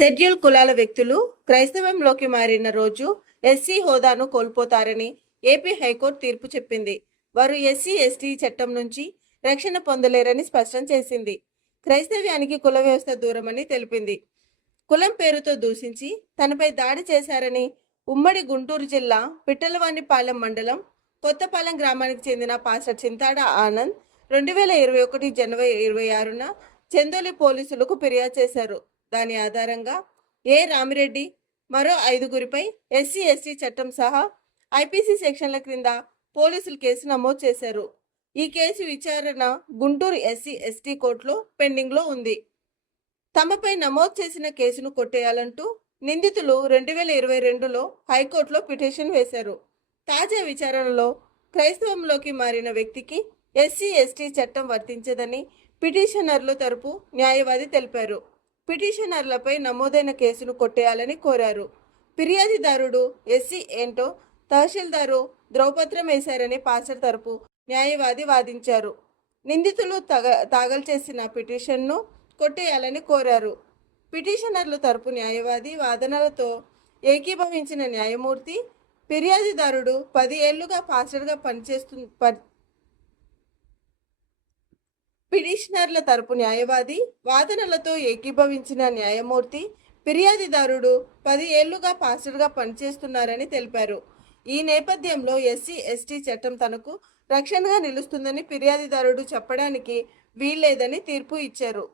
Schedule కులాల వ్యక్తులు క్రైస్తవంలోకి మారిన రోజు ఎస్సీ హోదాను కోల్పోతారని ఏపీ హైకోర్టు తీర్పు చెప్పింది. వారు ఎస్సీ ఎస్టీ చట్టం నుంచి రక్షణ పొందలేరని స్పష్టం చేసింది. క్రైస్తవ్యానికి కుల వ్యవస్థ దూరమని తెలిపింది. కులం పేరుతో దూషించి తనపై దాడి చేశారని ఉమ్మడి గుంటూరు జిల్లా పిట్టలవానిపాలెం మండలం కొత్తపాలెం గ్రామానికి చెందిన పాస్టర్ చింతాడ ఆనంద్ రెండు వేల ఇరవై ఒకటి జనవరి ఇరవై ఆరున చందోలి పోలీసులకు ఫిర్యాదు చేశారు. దాని ఆధారంగా ఏ రామిరెడ్డి మరో ఐదుగురిపై ఎస్సీ ఎస్టీ చట్టం సహా ఐపీసీ సెక్షన్ల క్రింద పోలీసులు కేసు నమోదు చేశారు. ఈ కేసు విచారణ గుంటూరు ఎస్సీ ఎస్టీ కోర్టులో పెండింగ్లో ఉంది. తమపై నమోదు చేసిన కేసును కొట్టేయాలంటూ నిందితులు రెండు వేల ఇరవై రెండులో హైకోర్టులో పిటిషన్ వేశారు. తాజా విచారణలో క్రైస్తవంలోకి మారిన వ్యక్తికి ఎస్సీ ఎస్టీ చట్టం వర్తించదని పిటిషనర్లు తరపు న్యాయవాది తెలిపారు. పిటిషనర్లపై నమోదైన కేసును కొట్టేయాలని కోరారు. ఫిర్యాదిదారుడు ఎస్సీ ఏంటో తహసీల్దారు ద్రౌపత్రం వేశారని పాచర్ తరపు న్యాయవాది వాదించారు. నిందితులు తగ తాగలు చేసిన పిటిషన్ను కొట్టేయాలని కోరారు. పిటిషనర్లు తరపు న్యాయవాది వాదనలతో ఏకీభవించిన న్యాయమూర్తి ఫిర్యాదిదారుడు పది ఏళ్ళుగా పాస్టర్గా పనిచేస్తు ప- పిటిషనర్ల తరపు న్యాయవాది వాదనలతో ఏకీభవించిన న్యాయమూర్తి ఫిర్యాదిదారుడు పది ఏళ్ళుగా పాస్టర్గా పనిచేస్తున్నారని తెలిపారు. ఈ నేపథ్యంలో ఎస్సీ ఎస్టీ చట్టం తనకు రక్షణగా నిలుస్తుందని ఫిర్యాదిదారుడు చెప్పడానికి వీల్లేదని తీర్పు ఇచ్చారు.